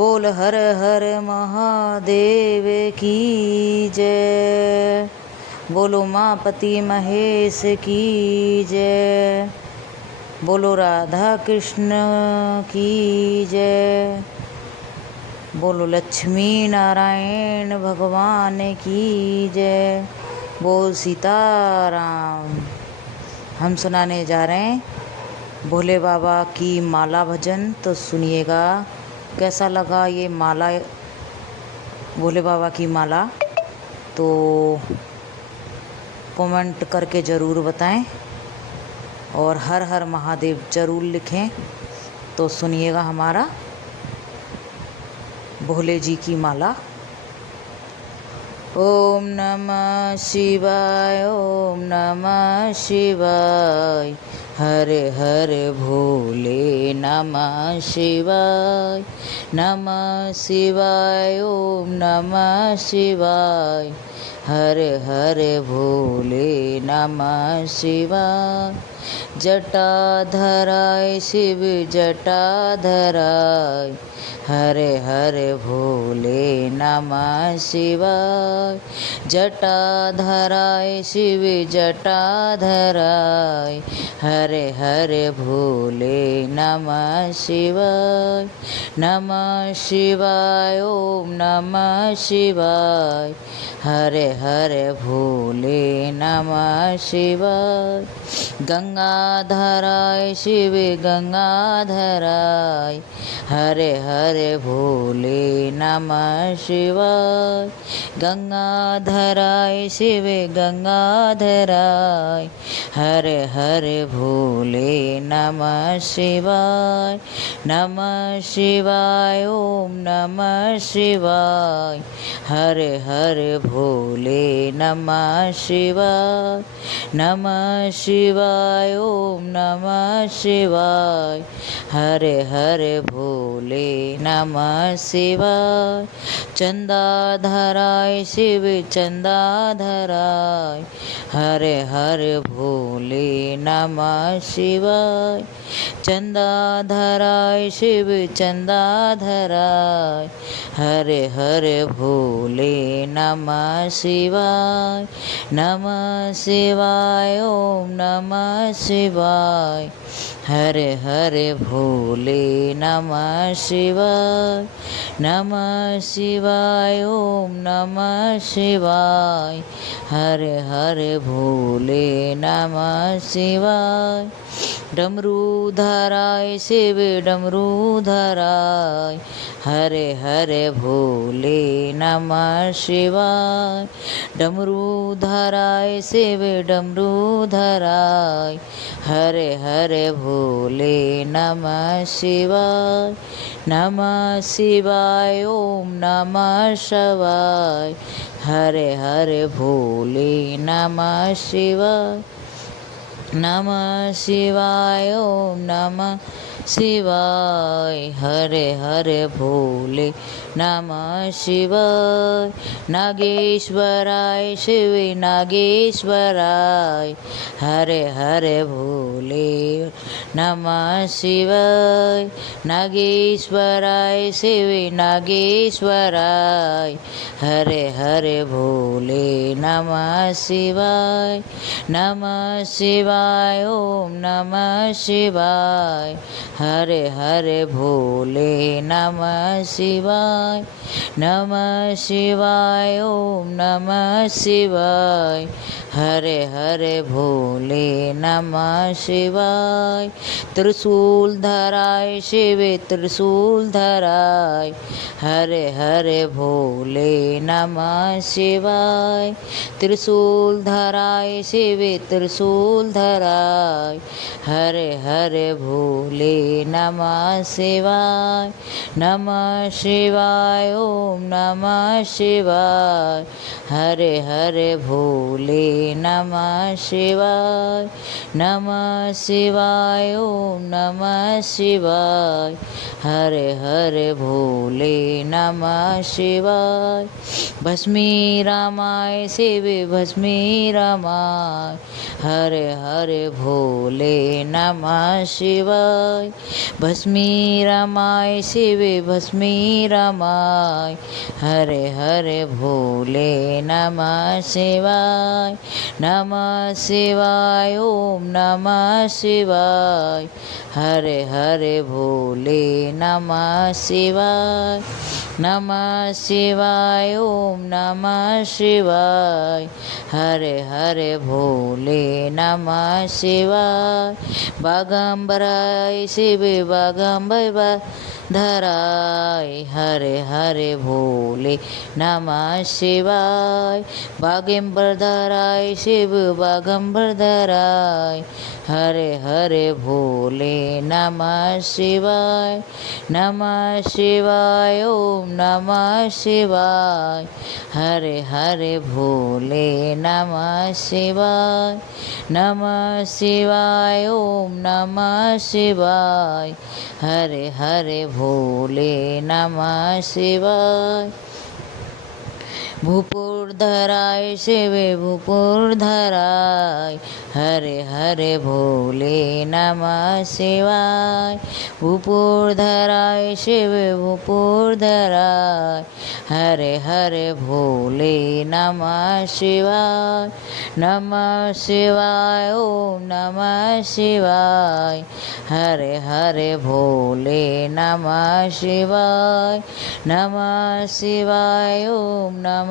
बोल हर हर महादेव की जय। बोलो मापति महेश की जय। बोलो राधा कृष्ण की जय। बोलो लक्ष्मी नारायण भगवान की जय। बोल सीताराम। हम सुनाने जा रहे हैं भोले बाबा की माला भजन, तो सुनिएगा कैसा लगा ये माला, भोले बाबा की माला। तो कमेंट करके ज़रूर बताएं और हर हर महादेव ज़रूर लिखें। तो सुनिएगा हमारा भोले जी की माला। ओम नमः शिवाय, ओम नमः शिवाय, हरे हरे भोले नमः शिवाय, नमः शिवाय, ओम नमः शिवाय, हरे हरे भोले नमः शिवाय। जटाधराय शिव जटाधराय, हरे हरे भोले नमः शिवाय। जटाधराय शिव जटाधराय, हरे हरे भोले नमः शिवाय। नमः शिवाय, ओम नमः शिवाय, हरे हरे भोले नमः शिवाय। गंगाधराय शिव गंगाधराय, हरे हरे भोले नमः शिवाय। गंगाधराय शिव गंगाधराय, हरे हरे भोले नमः शिवाय। नमः शिवाय, ओम नमः शिवाय, हरे हरे भोले नमः शिवाय। नमः शिवाय, ओम नमः शिवाय, हरे हरे भोले नमः शिवाय। चंदाधराय शिव चंदाधराय, हरे हरे भोले नमः शिवाय। चंदाधराय शिव चंदाधराय, हरे हरे भोले नमः शिवाय। नमः शिवाय, ओम नमः शिवाय, हरे हरे भोले नमः शिवाय। नमः शिवाय, ओम नमः शिवाय, हरे हरे भोले नमः शिवाय। डमरूधराय शिव डमरूधराय, हरे हरे भोले नमः शिवाय। डमरूधराय शिव डमरूधराय, हरे हरे भोले नमः शिवाय। नमः शिवाय, ओम नमः शिवाय, हरे हरे भोले नमः शिवाय। नमः शिवाय, ओम नमः शिवाय, हरे हरे भोले नमः शिवाय। नागेश्वराय शिव नागेश्वराय, हरे हरे भोले नमः शिवाय। नागेश्वराय शिव नागेश्वराय, हरे हरे भोले नमः शिवाय। नमः शिवाय, ओम नमः शिवाय, हरे हरे भोले नमः शिवाय। नमः शिवाय, ओम नमः शिवाय, हरे हरे भोले नमः शिवाय। त्रिशूलधराय शिव त्रिशूलधराय, हरे हरे भोले नमः शिवाय। त्रिशूलधराय शिव त्रिशूलधराय, हरे हरे भोले नमः शिवाय। नमः शिवाय, ओम नमः शिवाय, हरे हरे भोले नमः शिवाय। नमः शिवाय, ओम नमः शिवाय, हरे हरे भोले नमः शिवाय। भस्मी रामाय शिवे भस्मी रामाय, हरे हरे भोले नमः शिवाय। भस्मी रामाय शिवे भस्मी रामाय, हरे हरे भोले नमः शिवाय। नमः शिवाय ओम नमः शिवाय, हरे हरे भोले नमः शिवाय। नमः शिवाय ओम नमः शिवाय, हरे हरे भोले नमः शिवाय। बागंबराय शिवे बागंबर धराय, हरे हरे भोले नमः शिवाय। बागंबर धराय शिव बागंबर धराय, हरे हरे भोले नमः शिवाय। नमः शिवाय ओम नमः शिवाय, हरे हरे भोले नमः शिवाय। नमः शिवाय ओम नमः शिवाय, हरे हरे भोले नमः शिवाय। भूपुरधराय शिवे भूपुरधराय, हरे हरे भोले नमः शिवाय। भूपुरधराय शिवे भूपुरधराय, हरे हरे भोले नमः शिवाय। नमः शिवाय ओम नमः शिवाय, हरे हरे भोले नमः शिवाय। नमः शिवाय ओम नमः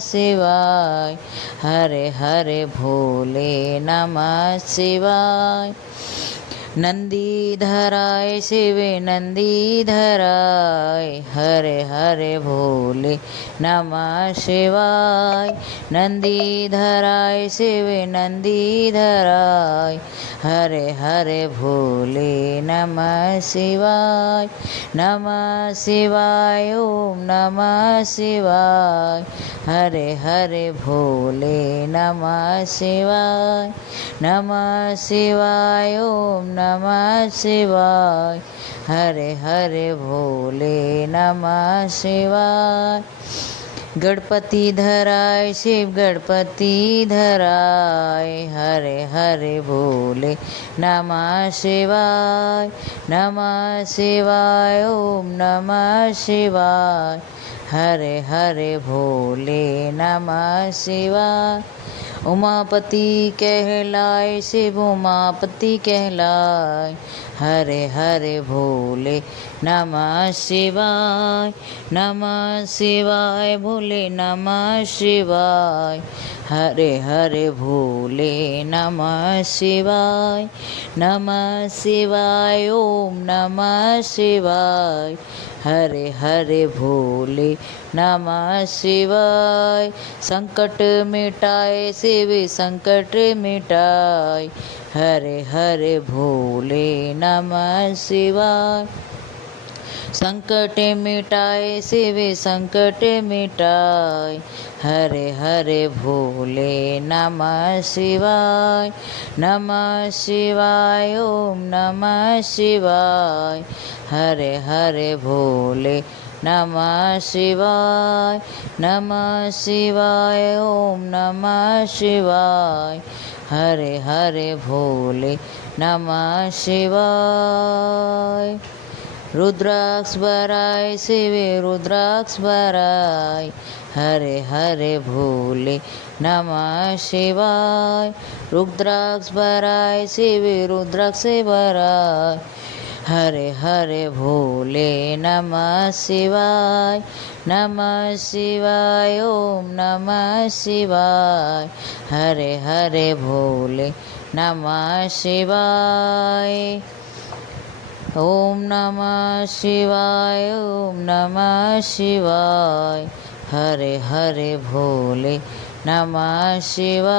शिवाय, हरे हरे भोले नमः शिवाय। नंदीधराय शिवे नंदीधराय, हरे हरे भोले नमः शिवाय। नंदीधराय शिवे नंदीधराय, हरे हरे भोले नमः शिवाय। नमः शिवाय ओम नमः शिवाय, हरे हरे भोले नमः शिवाय। नमः शिवाय ओम नमः शिवाय, हरे हरे भोले नमः शिवाय। गणपति धराय शिव गणपति धराय, हरे हरे भोले नमः शिवाय। नमः शिवाय ओम नमः शिवाय, हरे हरे भोले नमः शिवाय। उमापति कहलाय शिव उमापति कहलाय, हरे हरे भोले नमः शिवाय। नमः शिवाय भोले नमः शिवाय, हरे हरे भोले नमः शिवाय। नमः शिवाय ओम नमः शिवाय, हरे हरे भोले नमः शिवाय। संकट मिटाए शिव संकट मिटाए, हरे हरे भोले नमः शिवाय। संकट मिटाए शिव संकट मिटाए, हरे हरे भोले नमः शिवाय। नमः शिवाय ओम नमः शिवाय, हरे हरे भोले नमः शिवाय। नमः शिवाय ओम नमः शिवाय, हरे हरे भोले नमः शिवाय। रुद्राक्ष भराय शिवे रुद्राक्ष भराय, हरे हरे भोले नमः शिवाय। रुद्राक्ष भराय शिवे रुद्राक्ष भराय, हरे हरे भोले नमः शिवाय। नमः शिवाय ओम नमः शिवाय, हरे हरे भोले नमः शिवाय। ओम नमः शिवाय ओम नमः शिवाय, हरे हरे भोले नमः शिवाय।